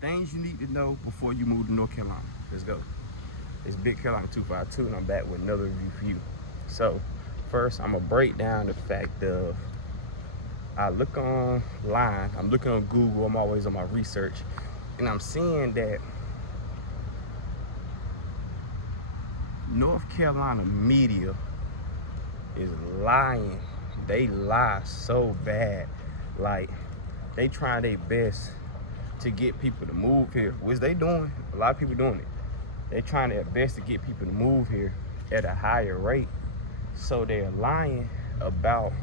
Things you need to know before you move to North Carolina. Let's go. It's Big Carolina 252, and I'm back with another review for you. So, first, I'm gonna break down the fact of I look online, I'm looking on Google, I'm always on my research, and I'm seeing that North Carolina media is lying. They lie so bad. Like, they trying their best to get people to move here, which they doing. A lot of people doing it. They trying their best to get people to move here at a higher rate. So they're lying about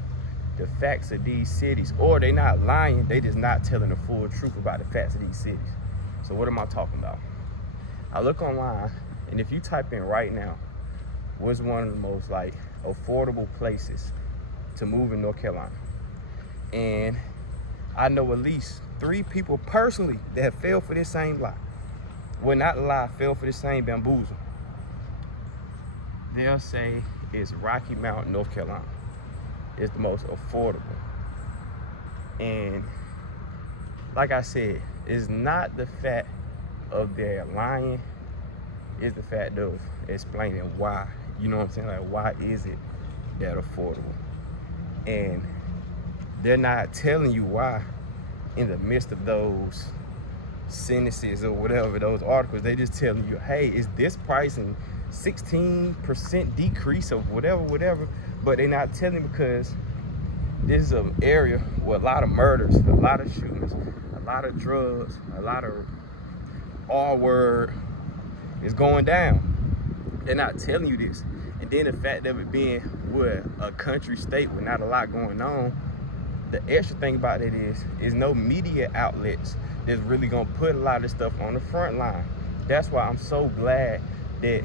the facts of these cities, or they not lying, they just not telling the full truth about the facts of these cities. So what am I talking about? I look online, and if you type in right now, what's one of the most like affordable places to move in North Carolina? And I know at least 3 people personally that have fell for this same lie. Well, not lie, fell for the same bamboozle. They'll say it's Rocky Mount, North Carolina. It's the most affordable. And like I said, it's not the fact of their lying, it's the fact of explaining why. You know what I'm saying? Like, why is it that affordable? And they're not telling you why in the midst of those sentences or whatever, those articles. They just telling you, hey, is this price and 16% decrease of whatever, but they're not telling you because this is an area with a lot of murders, a lot of shootings, a lot of drugs, a lot of R-word is going down. They're not telling you this. And then the fact of it being with a country state with not a lot going on, the extra thing about it is no media outlets that's really gonna put a lot of stuff on the front line. That's why I'm so glad that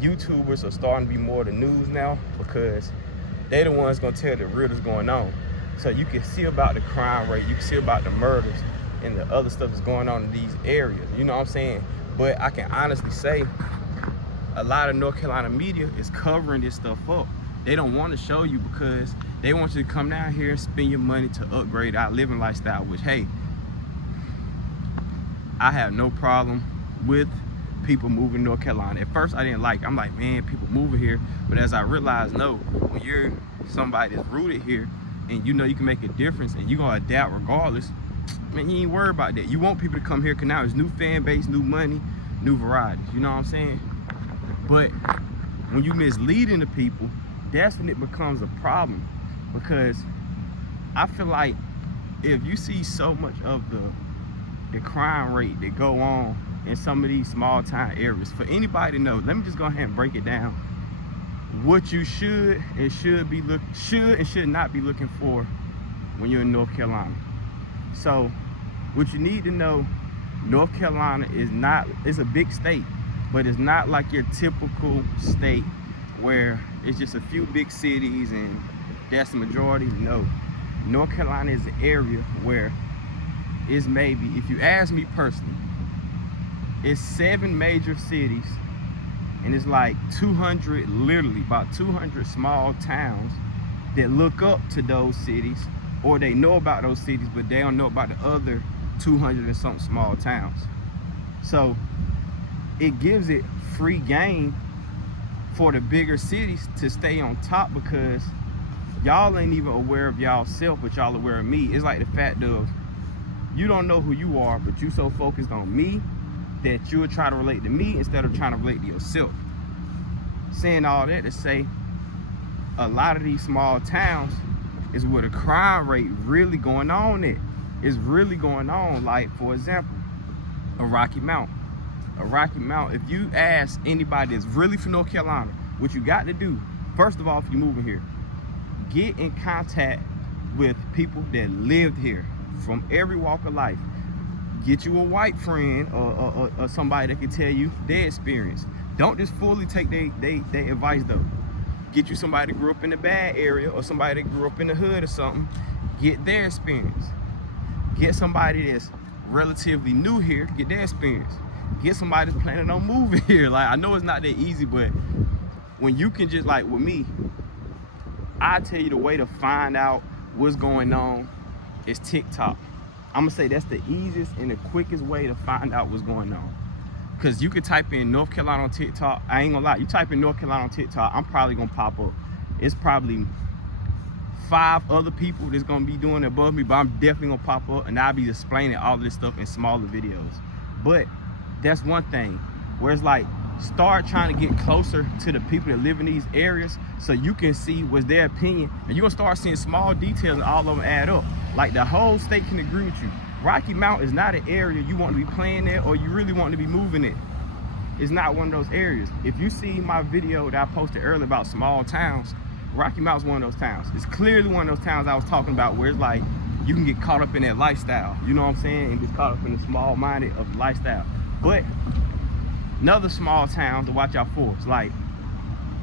YouTubers are starting to be more the news now, because they the ones gonna tell the real that's going on. So you can see about the crime rate, you can see about the murders and the other stuff that's going on in these areas. You know what I'm saying? But I can honestly say a lot of North Carolina media is covering this stuff up. They don't want to show you because they want you to come down here and spend your money to upgrade our living lifestyle, which, hey, I have no problem with people moving to North Carolina. At first, I didn't like it. I'm like, man, people moving here. But as I realized, no, when you're somebody that's rooted here and you know you can make a difference and you're going to adapt regardless, man, you ain't worried about that. You want people to come here because now there's new fan base, new money, new varieties. You know what I'm saying? But when you misleading the people, that's when it becomes a problem. Because I feel like if you see so much of the crime rate that go on in some of these small town areas, for anybody to know, let me just go ahead and break it down. What you should and should not be looking for when you're in North Carolina. So what you need to know, North Carolina it's a big state, but it's not like your typical state where it's just a few big cities and that's the majority. No, North Carolina is an area where it's maybe, if you ask me personally, it's 7 major cities and it's like 200, literally about 200 small towns that look up to those cities, or they know about those cities, but they don't know about the other 200 and something small towns. So it gives it free game for the bigger cities to stay on top, because y'all ain't even aware of y'all self, but y'all aware of me. It's like the fact of you don't know who you are, but you so focused on me that you'll try to relate to me instead of trying to relate to yourself. Saying all that to say, a lot of these small towns is where the crime rate really going on at. It's really going on. Like, for example, a Rocky Mount. If you ask anybody that's really from North Carolina, what you got to do, first of all, if you're moving here, get in contact with people that lived here from every walk of life. Get you a white friend or somebody that can tell you their experience. Don't just fully take their advice though. Get you somebody that grew up in the bad area or somebody that grew up in the hood or something. Get their experience. Get somebody that's relatively new here, get their experience. Get somebody that's planning on moving here. Like, I know it's not that easy, but when you can just, like with me, I tell you the way to find out what's going on is TikTok. I'm gonna say that's the easiest and the quickest way to find out what's going on. Cause you could type in North Carolina on TikTok. I ain't gonna lie, you type in North Carolina on TikTok, I'm probably gonna pop up. It's probably 5 other people that's gonna be doing it above me, but I'm definitely gonna pop up and I'll be explaining all of this stuff in smaller videos. But that's one thing, where it's like, start trying to get closer to the people that live in these areas so you can see what's their opinion, and you're gonna start seeing small details and all of them add up. Like the whole state can agree with you. Rocky Mount is not an area you want to be playing there or you really want to be moving it. It's not one of those areas. If you see my video that I posted earlier about small towns, Rocky Mount's one of those towns. It's clearly one of those towns I was talking about where it's like you can get caught up in that lifestyle, you know what I'm saying, and get caught up in the small-minded of lifestyle. But another small towns to watch out for is like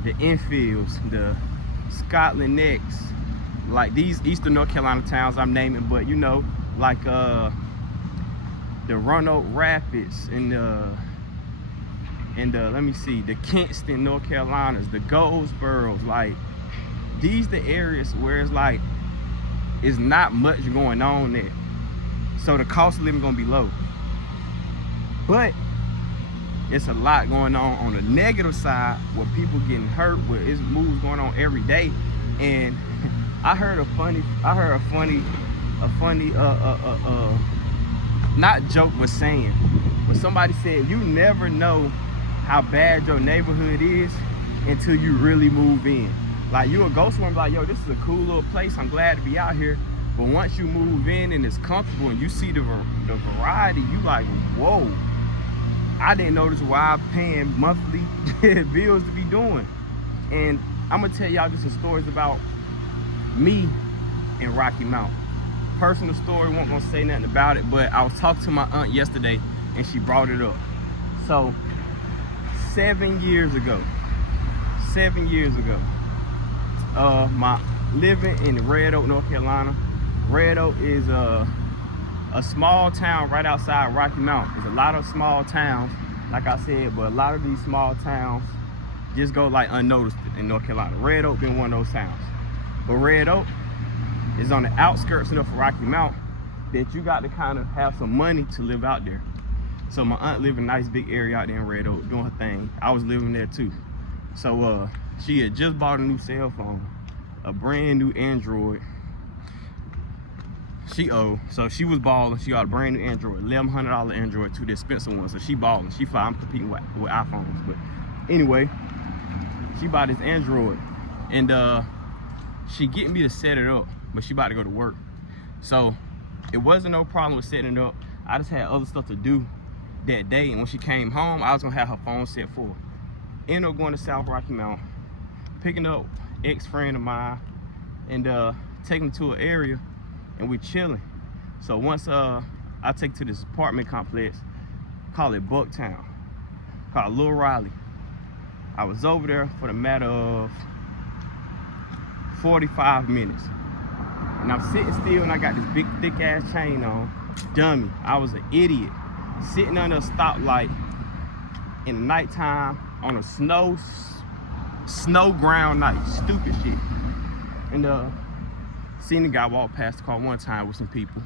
the Enfields, the Scotland Necks, like these eastern North Carolina towns I'm naming, but you know, like the Roanoke Rapids and let me see, the Kinston, North Carolinas, the Goldsboros. Like these the areas where it's like it's not much going on there, so the cost of living gonna be low, but it's a lot going on the negative side where people getting hurt, where it's moves going on every day. And I heard a funny not joke but saying, but somebody said you never know how bad your neighborhood is until you really move in. Like you'll go somewhere and be like, yo, this is a cool little place, I'm glad to be out here. But once you move in and it's comfortable and you see the variety, you like, whoa, I didn't know this is why I'm paying monthly bills to be doing. And I'm gonna tell y'all just some stories about me and Rocky Mount. Personal story, won't gonna say nothing about it, but I was talking to my aunt yesterday and she brought it up. So 7 years ago, my living in Red Oak, North Carolina. Red Oak is a small town right outside Rocky Mount. There's a lot of small towns, like I said, but a lot of these small towns just go like unnoticed in North Carolina. Red Oak being one of those towns. But Red Oak is on the outskirts enough of Rocky Mount that you got to kind of have some money to live out there. So my aunt lived in a nice big area out there in Red Oak doing her thing. I was living there too. So she had just bought a new cell phone, a brand new Android. So she was balling. She got a brand new Android, $1,100 Android, to the expensive one. So she balling. She fine. I'm competing with iPhones, but anyway, she bought this Android, and she getting me to set it up, but she about to go to work. So it wasn't no problem with setting it up. I just had other stuff to do that day, and when she came home, I was gonna have her phone set for her. Ended up going to South Rocky Mount, picking up ex-friend of mine, and taking her to an area, and we chilling. So once I take to this apartment complex, call it Bucktown, called Little Riley. I was over there for the matter of 45 minutes. And I'm sitting still and I got this big thick ass chain on. Dummy, I was an idiot. Sitting under a stoplight in the nighttime on a snow ground night. Stupid shit. And seen the guy walk past the car one time with some people.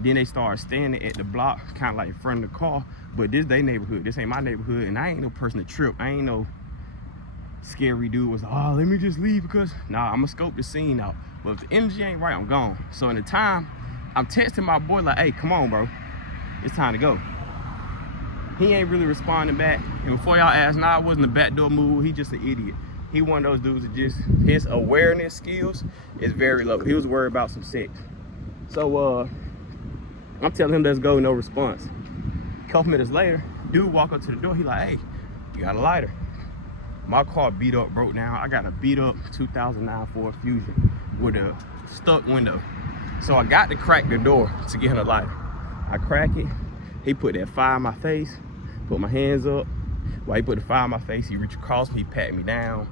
Then they started standing at the block, kind of like in front of the car. But this their neighborhood. This ain't my neighborhood, and I ain't no person to trip. I ain't no scary dude was like, oh, let me just leave because, nah, I'm gonna scope the scene out. But if the energy ain't right, I'm gone. So in the time, I'm texting my boy like, hey, come on, bro. It's time to go. He ain't really responding back. And before y'all ask, nah, it wasn't a backdoor move. He just an idiot. He one of those dudes that just, his awareness skills is very low. He was worried about some sex. So I'm telling him let's go, no response. A couple minutes later, dude walk up to the door. He like, hey, you got a lighter? My car beat up, broke down. I got a beat up 2009 Ford Fusion with a stuck window. So I got to crack the door to get him a lighter. I crack it. He put that fire in my face, put my hands up. While he put the fire in my face, he reached across me, he patted me down.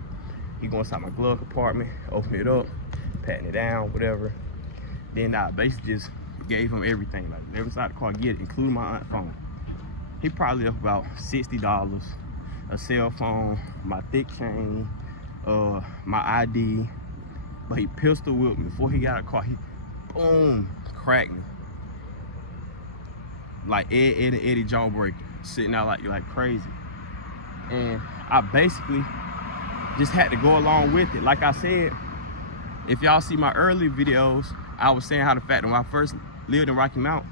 He go inside my glove compartment, opened it up, patting it down, whatever. Then I basically just gave him everything, like every side of the car, get it, including my aunt's phone. He probably left about $60, a cell phone, my thick chain, my ID. But he pistol whipped me before he got out of the car. He boom, cracked me. like Ed, and Eddie Jawbreaker, sitting out like crazy. And I basically just had to go along with it. Like I said, if y'all see my early videos, I was saying how the fact that when I first lived in Rocky Mount,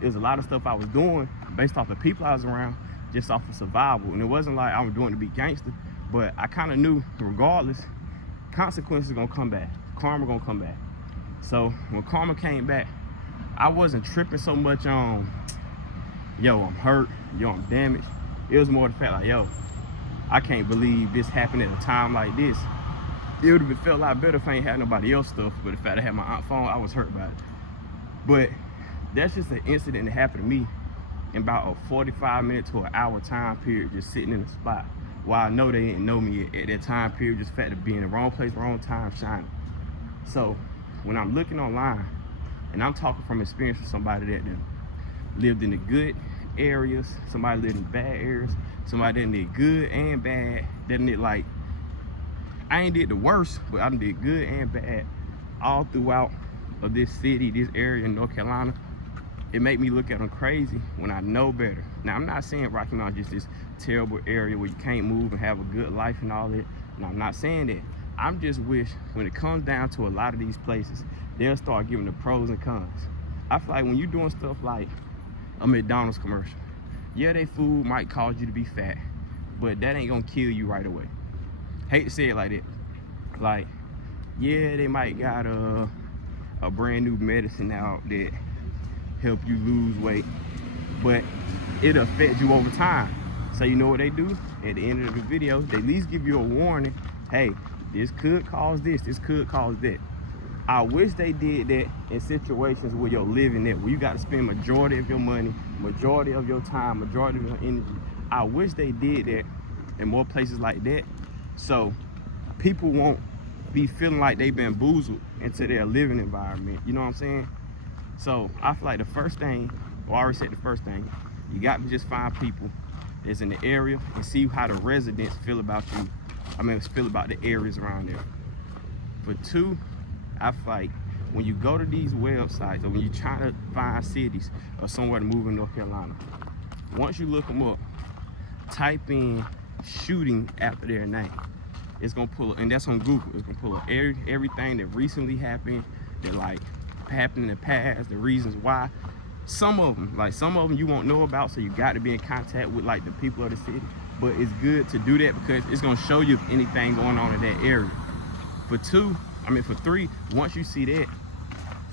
there's a lot of stuff I was doing based off the people I was around, just off of survival. And it wasn't like I was doing to be gangster, but I kind of knew regardless, consequences gonna come back. Karma gonna come back. So when karma came back, I wasn't tripping so much on, yo, I'm hurt, yo, I'm damaged. It was more the fact like, yo, I can't believe this happened at a time like this. It would have felt a lot better if I ain't had nobody else stuff, but the fact I had my aunt's phone, I was hurt by it. But that's just an incident that happened to me in about a 45-minute to an hour time period, just sitting in a spot. While I know they didn't know me at that time period, just the fact of being in the wrong place, wrong time, shining. So when I'm looking online, and I'm talking from experience with somebody that lived in the good areas, somebody lived in bad areas, somebody that did good and bad, that did like, I ain't did the worst, but I did good and bad all throughout of this city, this area in North Carolina. It made me look at them crazy when I know better. Now, I'm not saying Rocky Mount is just this terrible area where you can't move and have a good life and all that. No, I'm not saying that. I'm just wish when it comes down to a lot of these places, they'll start giving the pros and cons. I feel like when you're doing stuff like a McDonald's commercial, yeah, their food might cause you to be fat, but that ain't gonna kill you right away. Hate to say it like that. Like, yeah, they might got a brand new medicine out that help you lose weight, but it'll affect you over time. So you know what they do? At the end of the video, they at least give you a warning. Hey, this could cause this could cause that. I wish they did that in situations where you're living there, where you got to spend majority of your money, majority of your time, majority of your energy. I wish they did that in more places like that, so people won't be feeling like they've been bamboozled into their living environment. You know what I'm saying? So I feel like the first thing, or I already said the first thing, you got to just find people that's in the area and see how the residents feel about you. Feel about the areas around there. For two, I feel like when you go to these websites or when you try to find cities or somewhere to move in North Carolina, once you look them up, type in shooting after their name. It's gonna pull up, and that's on Google. It's gonna pull up everything that recently happened, that like happened in the past, the reasons why. Some of them you won't know about, so you got to be in contact with like the people of the city. But it's good to do that because it's gonna show you if anything going on in that area. For three, once you see that,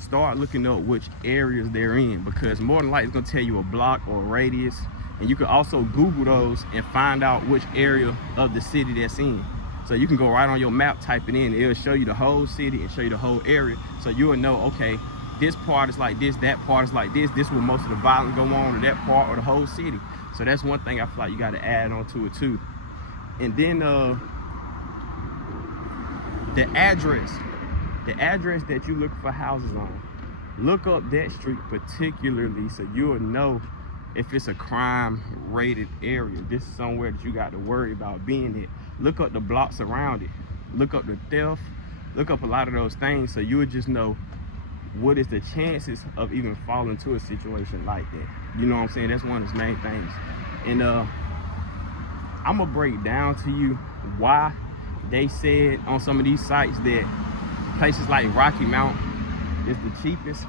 start looking up which areas they're in, because more than likely it's gonna tell you a block or a radius, and you can also Google those and find out which area of the city that's in. So you can go right on your map, type it in, it'll show you the whole city and show you the whole area, so you'll know, okay, this part is like this, that part is like this is where most of the violence go on, or that part, or the whole city. So that's one thing I feel like you got to add on to it too. And then the address that you look for houses on, look up that street particularly so you'll know if it's a crime rated area. This is somewhere that you got to worry about being at. Look up the blocks around it, look up the theft, look up a lot of those things, so you would just know what is the chances of even falling into a situation like that. You know what I'm saying? That's one of the main things. And I'm gonna break down to you why they said on some of these sites that places like Rocky Mount is the cheapest.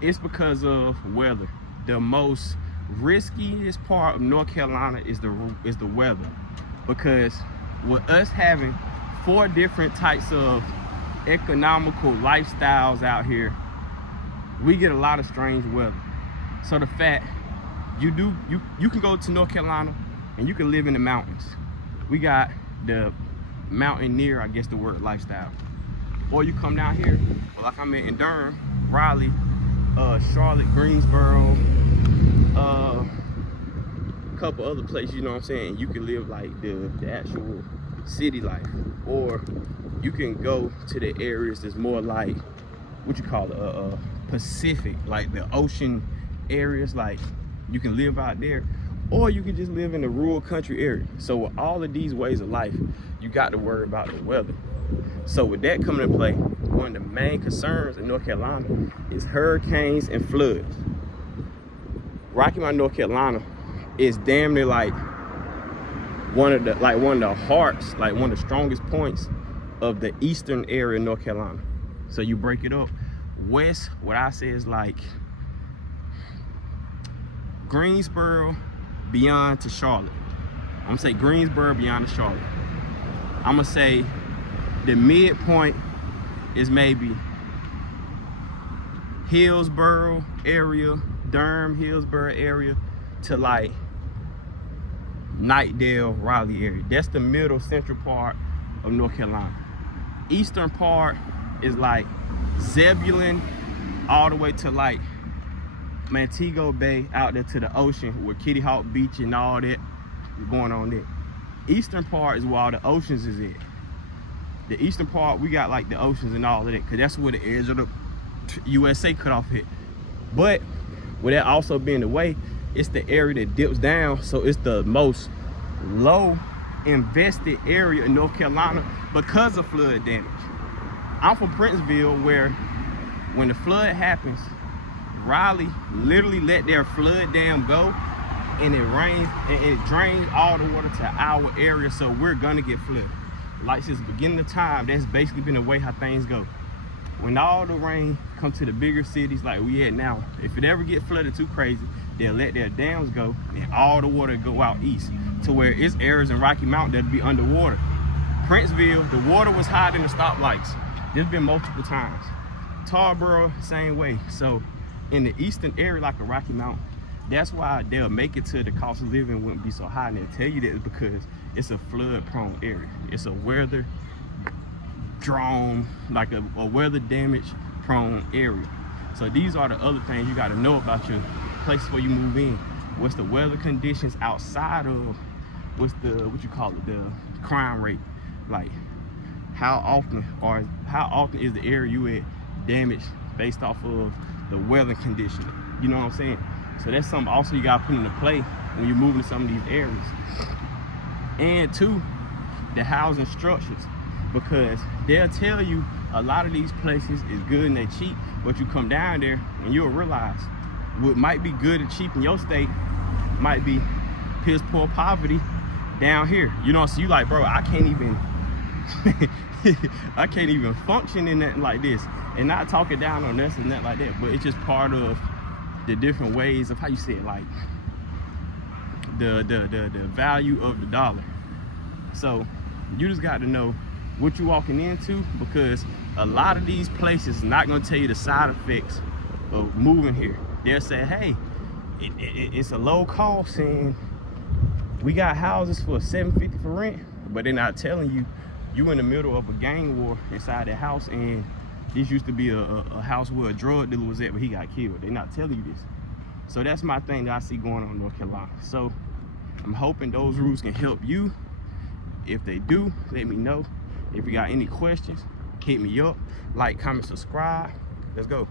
It's because of weather. The most riskiest part of North Carolina is the weather, because with us having 4 different types of economical lifestyles out here, we get a lot of strange weather. So the fact you can go to North Carolina and you can live in the mountains. We got the mountaineer, I guess the word, lifestyle. Or you come down here, like I'm in Durham, Raleigh, Charlotte, Greensboro, a couple other places, you know what I'm saying? You can live like the actual city life. Or you can go to the areas that's more like, what you call it, Pacific, like the ocean areas, like you can live out there. Or you can just live in the rural country area. So with all of these ways of life, you got to worry about the weather. So with that coming into play, one of the main concerns in North Carolina is hurricanes and floods. Rocky Mount, North Carolina is damn near like one of the hearts, like one of the strongest points of the eastern area of North Carolina. So you break it up. West, what I say is like Greensboro beyond to Charlotte. I'm gonna say Greensboro beyond to Charlotte. I'm gonna say the midpoint is maybe Hillsboro area, Durham, Hillsboro area to like Knightdale, Raleigh area. That's the middle central part of North Carolina. Eastern part is like Zebulon all the way to like Montego Bay out there to the ocean with Kitty Hawk Beach and all that going on there. Eastern part is where all the oceans is at. The eastern part, we got like the oceans and all of that, because that's where the edge of the USA cutoff hit. But with that also being the way, it's the area that dips down, so it's the most low invested area in North Carolina because of flood damage. I'm from Princeville, where when the flood happens, Raleigh literally let their flood dam go, and it rains and it drains all the water to our area, so we're gonna get flooded. Like since the beginning of time, that's basically been the way how things go. When all the rain comes to the bigger cities like we at now, if it ever get flooded too crazy, they'll let their dams go and all the water go out east to where it's areas in Rocky Mount that'll be underwater. Princeville, the water was higher than the stoplights. There's been multiple times. Tarboro, same way. So in the eastern area like a Rocky Mount, that's why they'll make it to the cost of living wouldn't be so high. And they'll tell you that because it's a flood prone area. It's a weather drawn, like a weather damage prone area. So these are the other things you got to know about your place where you move in. What's the weather conditions outside of, what's the, what you call it, the crime rate? Like how often is the area you at damaged based off of the weather condition? You know what I'm saying? So that's something also you got to put into play when you're moving to some of these areas. And two, the housing structures, because they'll tell you a lot of these places is good and they cheap, but you come down there and you'll realize what might be good and cheap in your state might be piss poor poverty down here. You know, so you like, bro, I can't even I can't even function in that like this. And not talking down on us and that like that, but it's just part of the different ways of how you say it, like the value of the dollar. So you just got to know what you're walking into, because a lot of these places are not going to tell you the side effects of moving here. They'll say, hey, it's a low cost and we got houses for $750 for rent, but they're not telling you you in the middle of a gang war inside that house, and this used to be a house where a drug dealer was at, but he got killed. They're not telling you this. So that's my thing that I see going on in North Carolina. So I'm hoping those rules can help you. If they do, let me know. If you got any questions, hit me up. Like, comment, subscribe. Let's go.